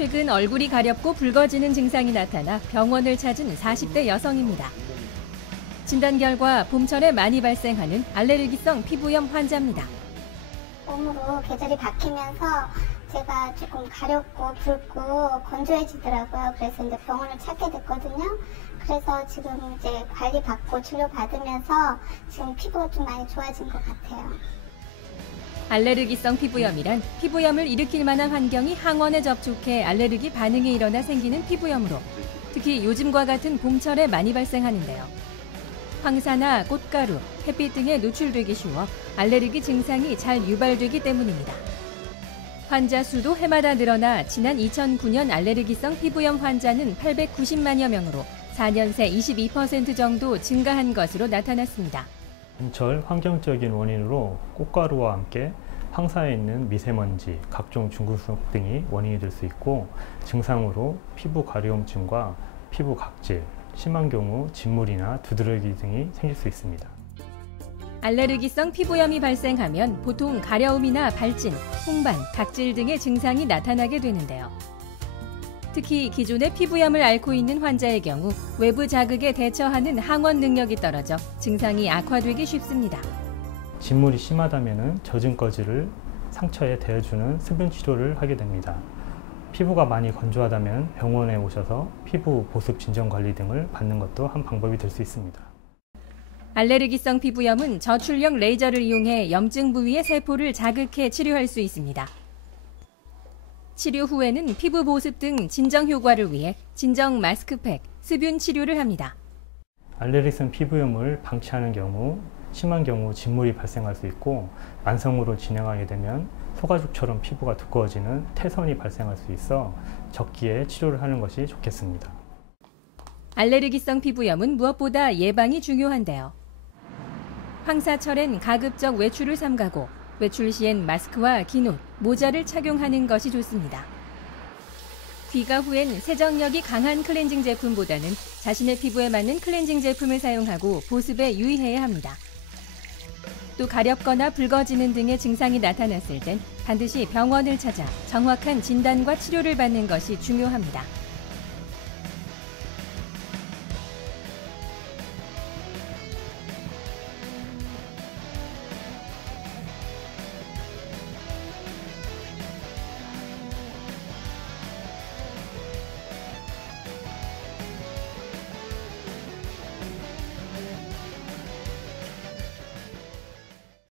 최근 얼굴이 가렵고 붉어지는 증상이 나타나 병원을 찾은 40대 여성입니다. 진단 결과 봄철에 많이 발생하는 알레르기성 피부염 환자입니다. 봄으로 계절이 바뀌면서 제가 조금 가렵고 붉고 건조해지더라고요. 그래서 이제 병원을 찾게 됐거든요. 그래서 지금 이제 관리받고 치료받으면서 지금 피부가 좀 많이 좋아진 것 같아요. 알레르기성 피부염이란 피부염을 일으킬 만한 환경이 항원에 접촉해 알레르기 반응이 일어나 생기는 피부염으로 특히 요즘과 같은 봄철에 많이 발생하는데요. 황사나 꽃가루, 햇빛 등에 노출되기 쉬워 알레르기 증상이 잘 유발되기 때문입니다. 환자 수도 해마다 늘어나 지난 2009년 알레르기성 피부염 환자는 890만여 명으로 4년 새 22% 정도 증가한 것으로 나타났습니다. 봄철 환경적인 원인으로 꽃가루와 함께 황사에 있는 미세먼지, 각종 중금속 등이 원인이 될 수 있고 증상으로 피부 가려움증과 피부 각질, 심한 경우 진물이나 두드러기 등이 생길 수 있습니다. 알레르기성 피부염이 발생하면 보통 가려움이나 발진, 홍반, 각질 등의 증상이 나타나게 되는데요. 특히 기존의 피부염을 앓고 있는 환자의 경우 외부 자극에 대처하는 항원 능력이 떨어져 증상이 악화되기 쉽습니다. 진물이 심하다면 젖은 거즈를 상처에 대어주는 수분 치료를 하게 됩니다. 피부가 많이 건조하다면 병원에 오셔서 피부 보습 진정 관리 등을 받는 것도 한 방법이 될 수 있습니다. 알레르기성 피부염은 저출력 레이저를 이용해 염증 부위의 세포를 자극해 치료할 수 있습니다. 치료 후에는 피부 보습 등 진정 효과를 위해 진정 마스크팩, 수분 치료를 합니다. 알레르기성 피부염을 방치하는 경우 심한 경우 진물이 발생할 수 있고 만성으로 진행하게 되면 소가죽처럼 피부가 두꺼워지는 태선이 발생할 수 있어 적기에 치료를 하는 것이 좋겠습니다. 알레르기성 피부염은 무엇보다 예방이 중요한데요. 황사철엔 가급적 외출을 삼가고 외출 시엔 마스크와 긴 옷, 모자를 착용하는 것이 좋습니다. 귀가 후엔 세정력이 강한 클렌징 제품보다는 자신의 피부에 맞는 클렌징 제품을 사용하고 보습에 유의해야 합니다. 또 가렵거나 붉어지는 등의 증상이 나타났을 땐 반드시 병원을 찾아 정확한 진단과 치료를 받는 것이 중요합니다.